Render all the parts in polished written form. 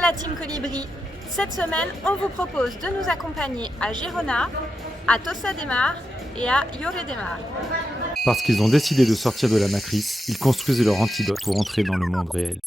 à la Team Colibri. Cette semaine, on vous propose de nous accompagner à Girona, à Tossa de Mar et à Lloret de Mar. Parce qu'ils ont décidé de sortir de la matrice, ils construisent leur antidote pour entrer dans le monde réel.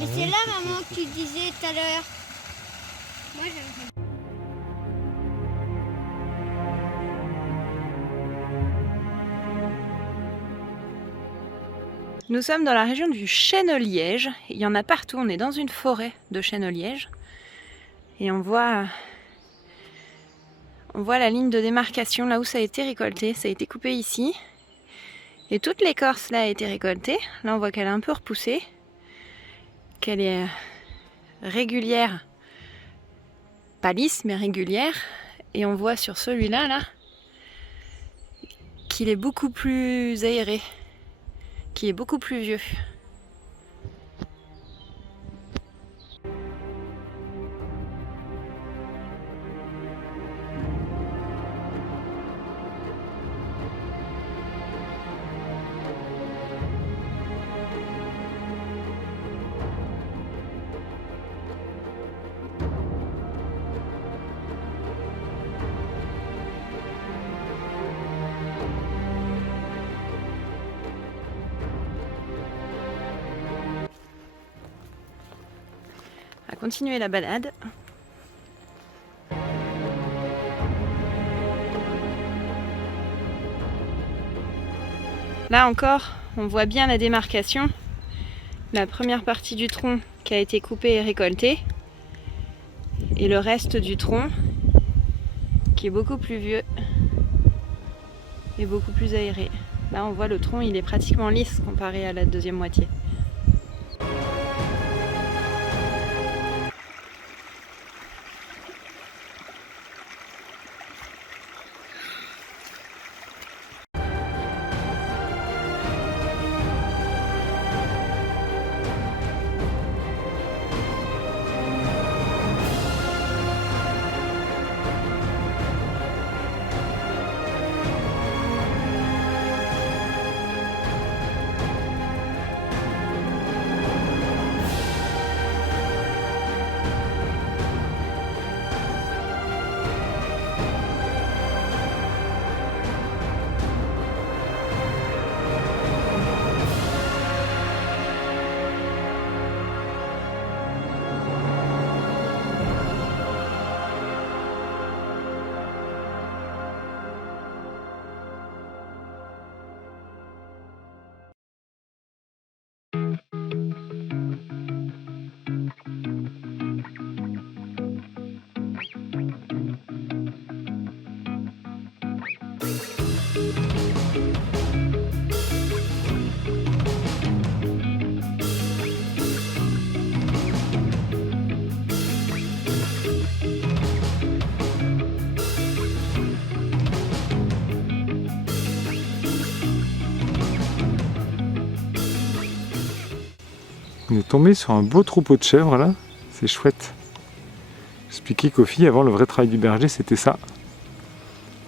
Mais c'est là, maman, que tu disais tout à l'heure. Moi, j'aime. Nous sommes dans la région du chêne-liège. Il y en a partout, on est dans une forêt de chêne-liège. Et on voit la ligne de démarcation là où ça a été récolté. Ça a été coupé ici. Et toute l'écorce là a été récoltée. Là on voit qu'elle est un peu repoussée. Qu'elle est régulière, pas lisse mais régulière, et on voit sur celui-là là, qu'il est beaucoup plus aéré, qu'il est beaucoup plus vieux. On va continuer la balade. Là encore, on voit bien la démarcation. La première partie du tronc qui a été coupée et récoltée. Et le reste du tronc qui est beaucoup plus vieux et beaucoup plus aéré. Là on voit le tronc, il est pratiquement lisse comparé à la deuxième moitié. On est tombé sur un beau troupeau de chèvres là, c'est chouette. J'expliquais qu'aux filles, avant le vrai travail du berger c'était ça.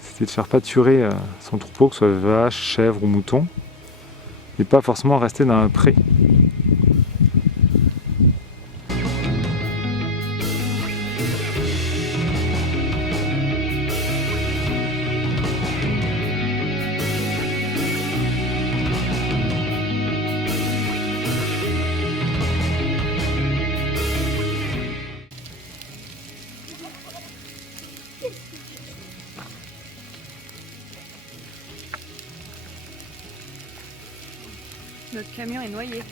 C'était de faire pâturer son troupeau, que ce soit vache, chèvre ou mouton, et pas forcément rester dans un pré. Notre camion est noyé.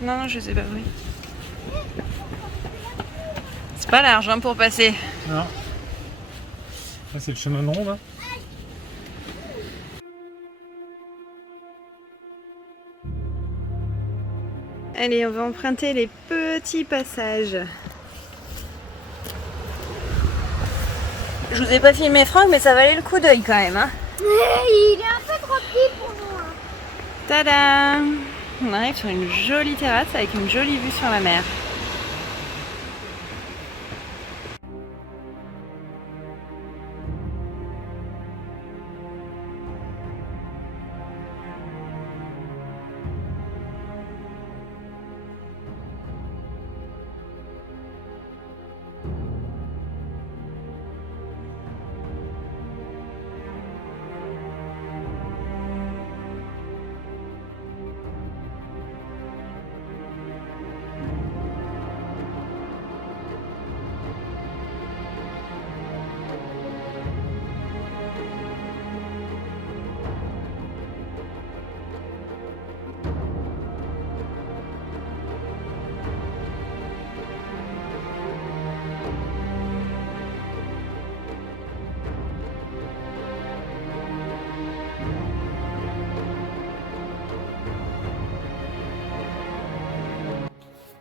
Non, je sais pas, oui. C'est pas large hein, pour passer. Non. Là, c'est le chemin de ronde. Hein. Allez, on va emprunter les petits passages. Je vous ai pas filmé Franck, mais ça valait le coup d'œil quand même. Hein. Il est un peu trop petit pour nous. Hein. Tadam! On arrive sur une jolie terrasse avec une jolie vue sur la mer.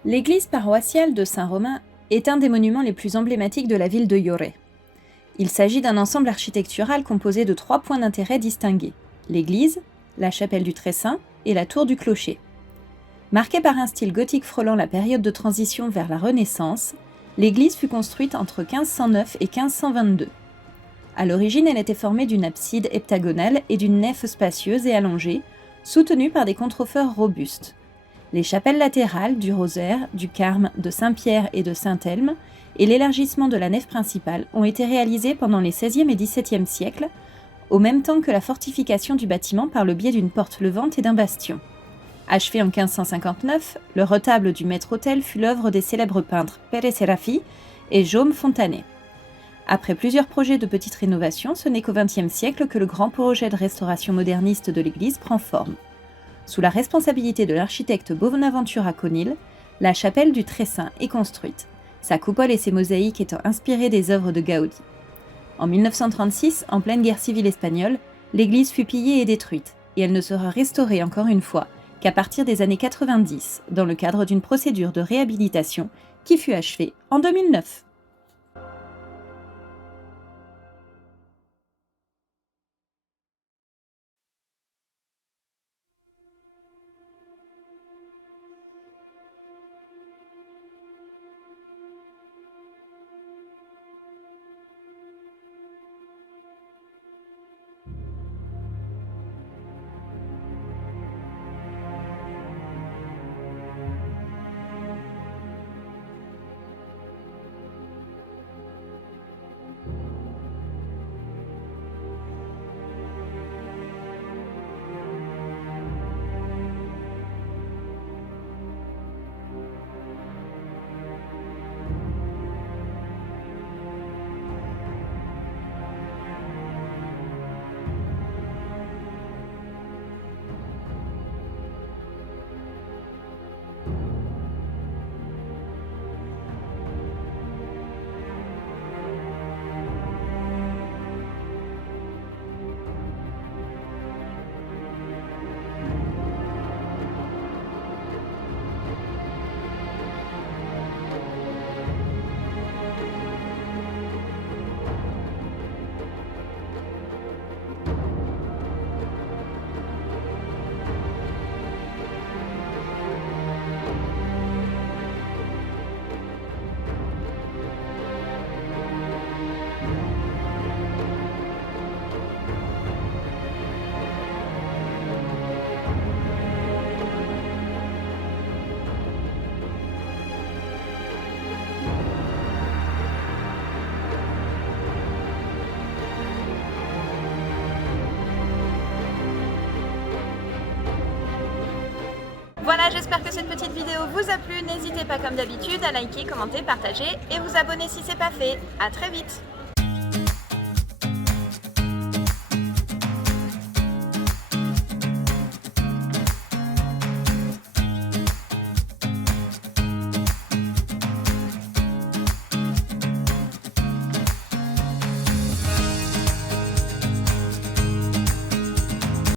L'église paroissiale de Saint-Romain est un des monuments les plus emblématiques de la ville de Lloret. Il s'agit d'un ensemble architectural composé de 3 points d'intérêt distingués, l'église, la chapelle du Très-Saint et la tour du clocher. Marquée par un style gothique frôlant la période de transition vers la Renaissance, l'église fut construite entre 1509 et 1522. À l'origine, elle était formée d'une abside heptagonale et d'une nef spacieuse et allongée, soutenue par des contreforts robustes. Les chapelles latérales du Rosaire, du Carme, de Saint-Pierre et de Saint-Elme et l'élargissement de la nef principale ont été réalisés pendant les XVIe et XVIIe siècles, au même temps que la fortification du bâtiment par le biais d'une porte levante et d'un bastion. Achevé en 1559, le retable du maître-autel fut l'œuvre des célèbres peintres Pere Serafi et Jaume Fontanet. Après plusieurs projets de petites rénovations, ce n'est qu'au XXe siècle que le grand projet de restauration moderniste de l'église prend forme. Sous la responsabilité de l'architecte Bonaventura Conil, la chapelle du Très-Saint est construite, sa coupole et ses mosaïques étant inspirées des œuvres de Gaudi. En 1936, en pleine guerre civile espagnole, l'église fut pillée et détruite, et elle ne sera restaurée encore une fois qu'à partir des années 90, dans le cadre d'une procédure de réhabilitation qui fut achevée en 2009. Voilà, j'espère que cette petite vidéo vous a plu. N'hésitez pas comme d'habitude à liker, commenter, partager et vous abonner si ce n'est pas fait. À très vite!